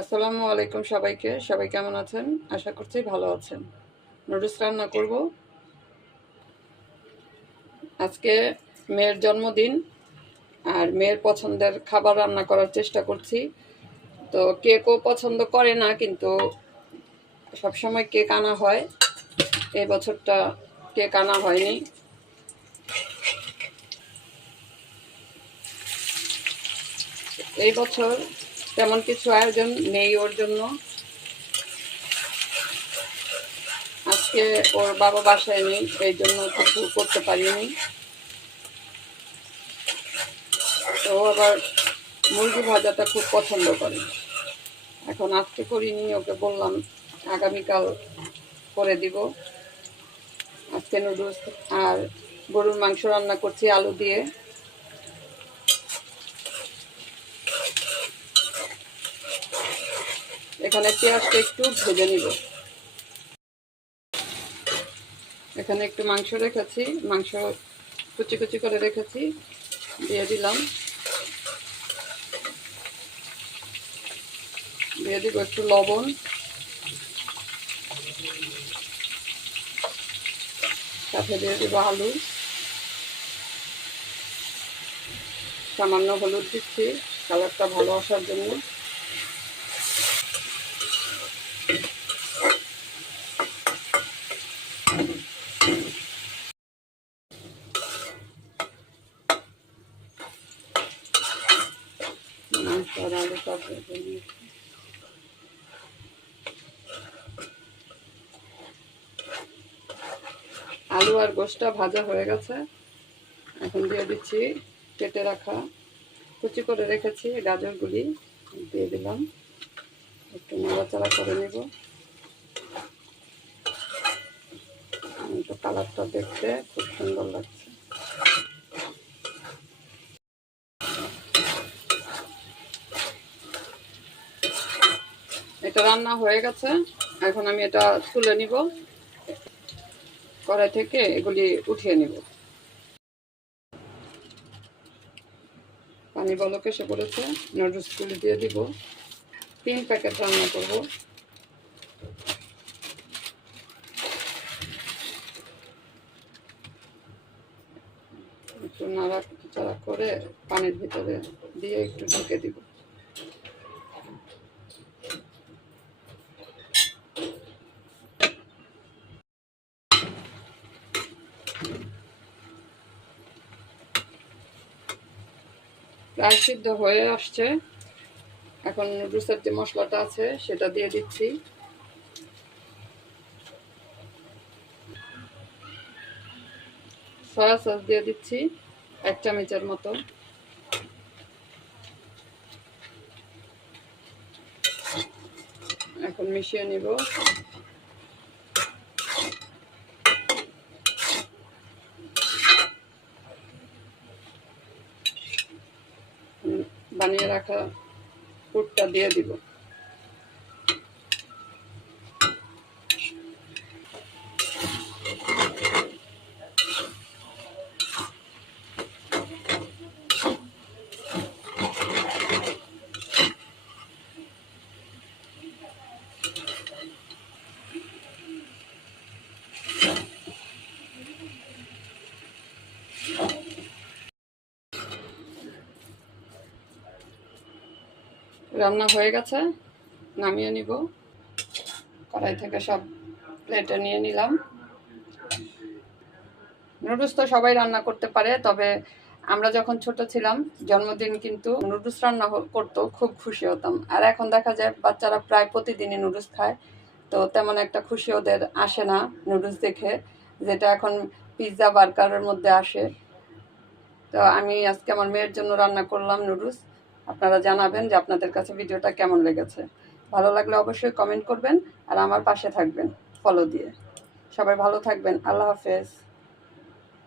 আসসালামু আলাইকুম সবাইকে। সবাই কেমন আছেন? আশা করছি ভালো আছেন। নুডলস রান্না করব। আজকে মেয়ের জন্মদিন, আর মেয়ের পছন্দের খাবার রান্না করার চেষ্টা করছি। তো কেকও পছন্দ করে না, কিন্তু সবসময় কেক আনা হয়। এই বছরটা কেক আনা হয়নি। এই বছর তেমন কিছু আয়োজন নেই ওর জন্য। আজকে ওর বাবা বাসায় নেই, এই জন্য কিছু করতে পারিনি। তো আবার মুরগি ভাজাটা খুব পছন্দ করে। এখন আজকে করিনি, ওকে বললাম আগামীকাল করে দিব। আজকে নুডলস আর গরুর মাংস রান্না করছি আলু দিয়ে। এখানে পেঁয়াজটা একটু ভেজে নিব। এখানে একটু মাংস রেখেছি, মাংস কুচি কুচি করে রেখেছি, দিয়ে দিলাম। দিয়ে দিব একটু লবণ, সাথে দিয়ে দিব আলু, সামান্য হলুদ দিচ্ছি কালারটা ভালো আসার জন্য। মাংস আর আলু আলু আর গোশটা ভাজা হয়ে গেছে। এখন দিয়ে দিচ্ছি কেটে রাখা কুচি করে রেখেছি গাজরগুলি, দিয়ে দিলাম। একটু নাড়াচাড়া করে নেব। তো কালারটা দেখতে খুব সুন্দর লাগছে। এটা রান্না হয়ে গেছে। এখন আমি এটা তুলে নিব, কড়াই থেকে এগুলি উঠিয়ে নিব। পানি বলক এসে পড়েছে, নুডলসগুলি দিয়ে দিব। 3 প্যাকেট রান্না করব। একটু নাড়াচাড়া করে পানির ভিতরে দিয়ে একটু ঢেকে দিব। প্রায় সিদ্ধ হয়ে আসছে। এখন নুডলসের যে মশলাটা আছে সেটা দিয়ে দিচ্ছি। সয়া সস দিয়ে দিচ্ছি 1 চামচের মতো। এখন মিশিয়ে নিব। বানিয়ে রাখা পুরটা দিয়ে দিব। রান্না হয়ে গেছে, নামিয়ে নিব। কড়াই থেকে সব প্লেটে নিয়ে নিলাম। নুডলস তো সবাই রান্না করতে পারে, তবে আমরা যখন ছোট ছিলাম জন্মদিন কিন্তু নুডলস রান্না করতো, খুব খুশি হতাম। আর এখন দেখা যায় বাচ্চারা প্রায় প্রতিদিনই নুডলস খায়, তো তেমন একটা খুশি ওদের আসে না নুডলস দেখে, যেটা এখন পিৎজা বার্গারের মধ্যে আসে। তো আমি আজকে আমার মেয়ের জন্য রান্না করলাম নুডলস। আপনারা জানাবেন যে আপনাদের কাছে ভিডিওটা কেমন লেগেছে। ভালো লাগলে অবশ্যই কমেন্ট করবেন, আর আমার পাশে থাকবেন ফলো দিয়ে। সবাই ভালো থাকবেন। আল্লাহ হাফেজ।